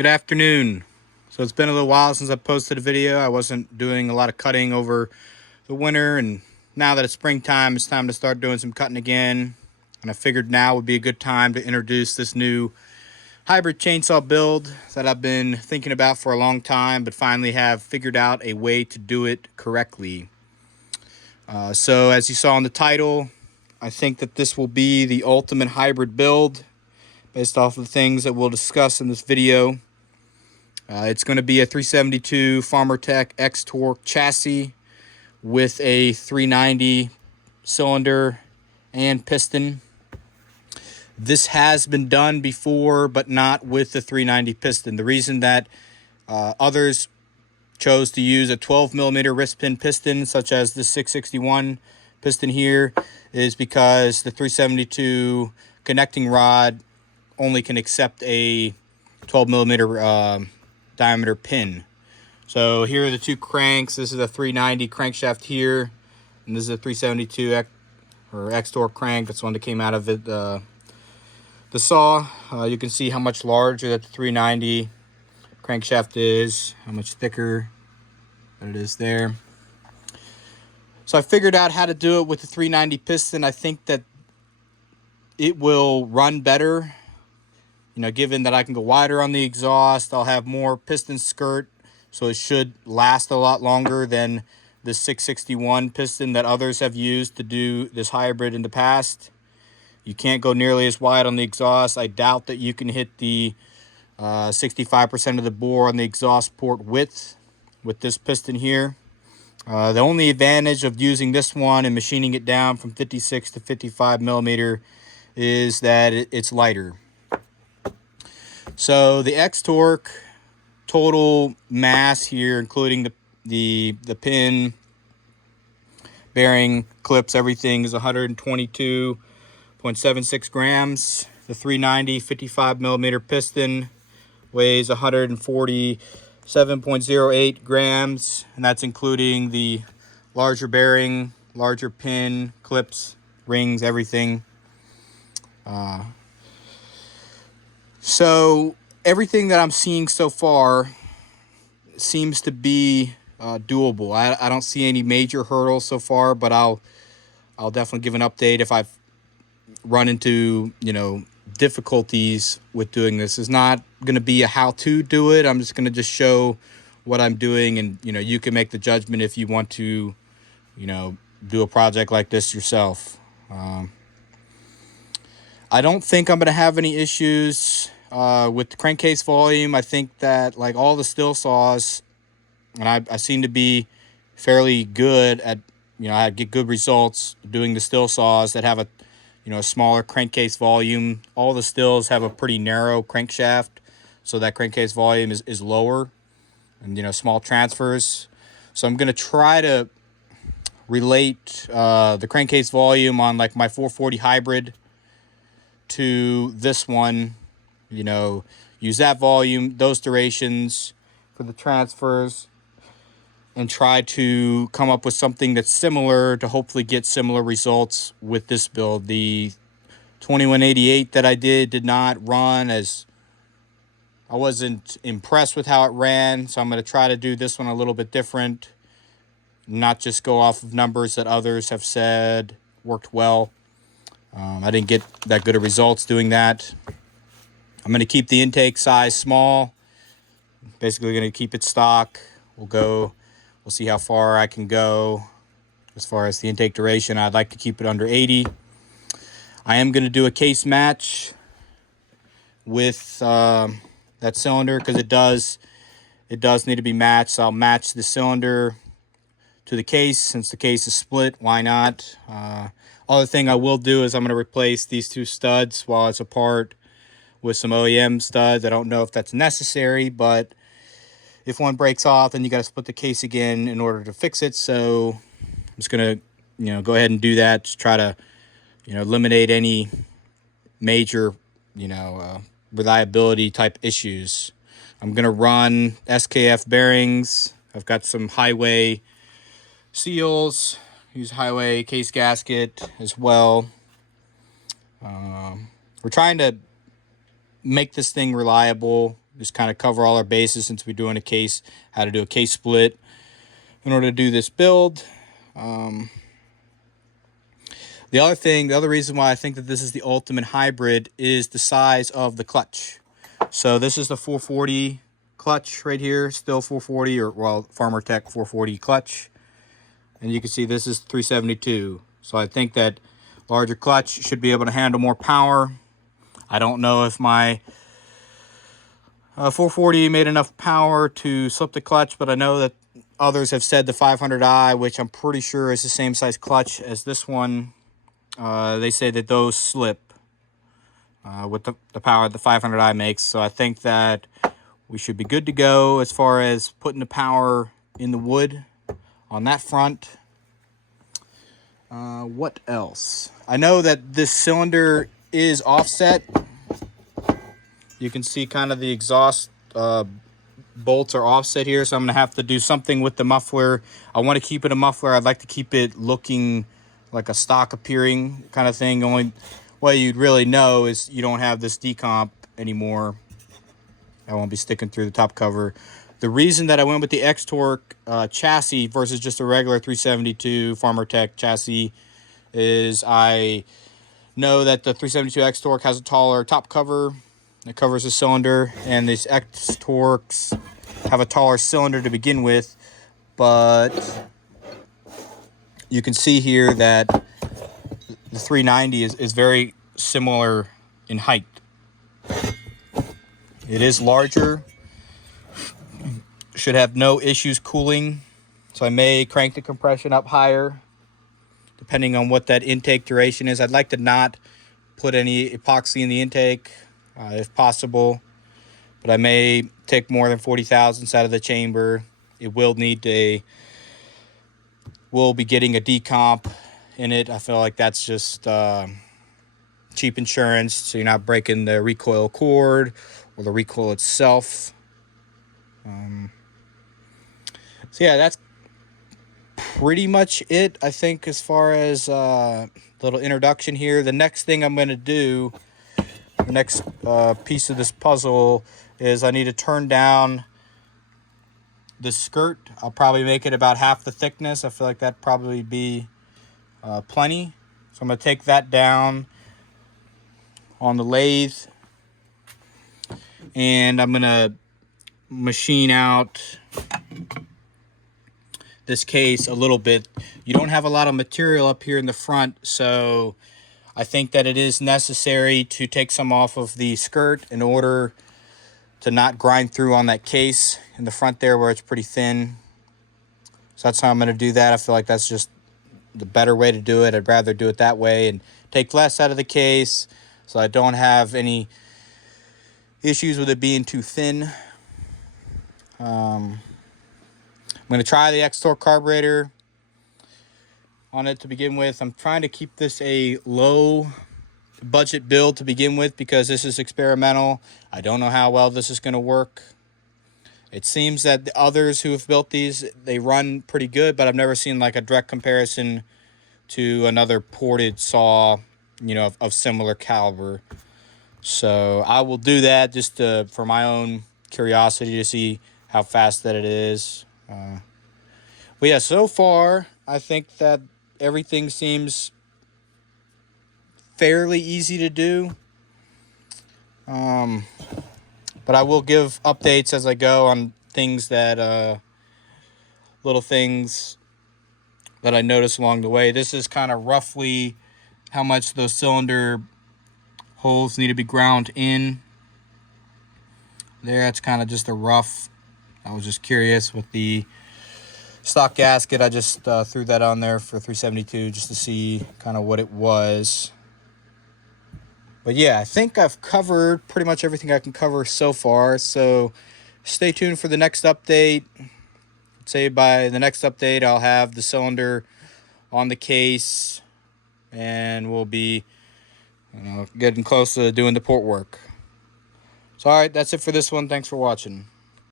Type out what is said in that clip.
Good afternoon. So it's been a little while since I posted a video. I wasn't doing a lot of cutting over the winter, and now that it's springtime, it's time to start doing some cutting again. And I figured now would be a good time to introduce this new hybrid chainsaw build that I've been thinking about for a long time, but finally have figured out a way to do it correctly. So as you saw in the title, I think that this will be the ultimate hybrid build based off of the things that we'll discuss in this video. It's going to be a 372 Farmertec XTORQ chassis with a 390 cylinder and piston. This has been done before, but not with the 390 piston. The reason that others chose to use a 12mm wrist pin piston, such as the 661 piston here, is because the 372 connecting rod only can accept a 12mm diameter pin. So here are the two cranks. This is a 390 crankshaft here, and this is a 372 XTORQ crank. That's one that came out of it, the saw. You can see how much larger that the 390 crankshaft is, how much thicker that it is there. So I figured out how to do it with the 390 piston. I think that it will run better. You know, given that I can go wider on the exhaust, I'll have more piston skirt, so it should last a lot longer than the 661 piston that others have used to do this hybrid in the past. You can't go nearly as wide on the exhaust. I doubt that you can hit the 65% of the bore on the exhaust port width with this piston here. The only advantage of using this one and machining it down from 56 to 55mm is that it's lighter. So the XTORQ total mass here, including the pin, bearing, clips, everything, is 122.76 grams. The 390 55mm piston weighs 147.08 grams, and that's including the larger bearing, larger pin, clips, rings, everything. So everything that I'm seeing so far seems to be doable. I don't see any major hurdles so far, but I'll definitely give an update if I've run into, difficulties with doing this. It's not going to be a how-to do it. I'm just going to just show what I'm doing, and you can make the judgment if you want to do a project like this yourself. I don't think I'm going to have any issues with the crankcase volume. I think that, like all the still saws, and I seem to be fairly good at, I get good results doing the still saws that have a smaller crankcase volume. All the stills have a pretty narrow crankshaft, so that crankcase volume is lower, and small transfers. So I'm going to try to relate the crankcase volume on like my 440 hybrid to this one, use that volume, those durations for the transfers, and try to come up with something that's similar to hopefully get similar results with this build. The 2188 that I did not run, as I wasn't impressed with how it ran, so I'm going to try to do this one a little bit different, not just go off of numbers that others have said worked well. I didn't get that good of results doing that. I'm going to keep the intake size small. Basically going to keep it stock. We'll see how far I can go as far as the intake duration. I'd like to keep it under 80. I am going to do a case match with that cylinder because it does need to be matched. So I'll match the cylinder to the case. Since the case is split, why not? Other thing I will do is I'm going to replace these two studs while it's apart with some OEM studs. I don't know if that's necessary, but if one breaks off, then you got to split the case again in order to fix it. So I'm just going to, go ahead and do that. Just try to, eliminate any major, reliability type issues. I'm going to run SKF bearings. I've got some highway seals. Use highway case gasket as well. We're trying to make this thing reliable. just kind of cover all our bases since we're doing a case, how to do a case split in order to do this build. The other reason why I think that this is the ultimate hybrid is the size of the clutch. So this is the 440 clutch right here, still 440, or well, Farmertec 440 clutch. And you can see this is 372. So I think that larger clutch should be able to handle more power. I don't know if my 440 made enough power to slip the clutch, but I know that others have said the 500i, which I'm pretty sure is the same size clutch as this one. They say that those slip with the power the 500i makes. So I think that we should be good to go as far as putting the power in the wood on that front. What else? I know that this cylinder is offset. You can see kind of the exhaust bolts are offset here, so I'm going to have to do something with the muffler. I want to keep it a muffler. I'd like to keep it looking like a stock appearing kind of thing. Only way you'd really know is you don't have this decomp anymore. I won't be sticking through the top cover. The reason that I went with the XTORQ chassis versus just a regular 372 Farmertec chassis is I know that the 372 XTORQ has a taller top cover. It covers the cylinder, and these XTORQs have a taller cylinder to begin with, but you can see here that the 390 is very similar in height. It is larger, should have no issues cooling, so I may crank the compression up higher depending on what that intake duration is. I'd like to not put any epoxy in the intake if possible, but I may take more than 40 thousandths out of the chamber. It will need we'll be getting a decomp in it. I feel like that's just cheap insurance, so you're not breaking the recoil cord or the recoil itself. So yeah, that's pretty much it, I think, as far as little introduction here. The next thing I'm going to do, the next piece of this puzzle, is I need to turn down the skirt. I'll probably make it about half the thickness. I feel like that'd probably be plenty. So I'm going to take that down on the lathe, and I'm going to machine out this case a little bit. You don't have a lot of material up here in the front, so I think that it is necessary to take some off of the skirt in order to not grind through on that case in the front there where it's pretty thin. So that's how I'm going to do that. I feel like that's just the better way to do it. I'd rather do it that way and take less out of the case so I don't have any issues with it being too thin. I'm going to try the XTORQ carburetor on it to begin with. I'm trying to keep this a low budget build to begin with because this is experimental. I don't know how well this is going to work. It seems that the others who have built these, they run pretty good, but I've never seen like a direct comparison to another ported saw, you know, of similar caliber. So I will do that just for my own curiosity to see how fast that it is. But yeah, so far I think that everything seems fairly easy to do. But I will give updates as I go on things that little things that I notice along the way. This is kind of roughly how much those cylinder holes need to be ground in. There, that's kind of just a rough. I was just curious with the stock gasket. I just threw that on there for 372 just to see kind of what it was. But yeah, I think I've covered pretty much everything I can cover so far. So stay tuned for the next update. I'd say by the next update, I'll have the cylinder on the case, and we'll be, getting close to doing the port work. So all right, that's it for this one. Thanks for watching.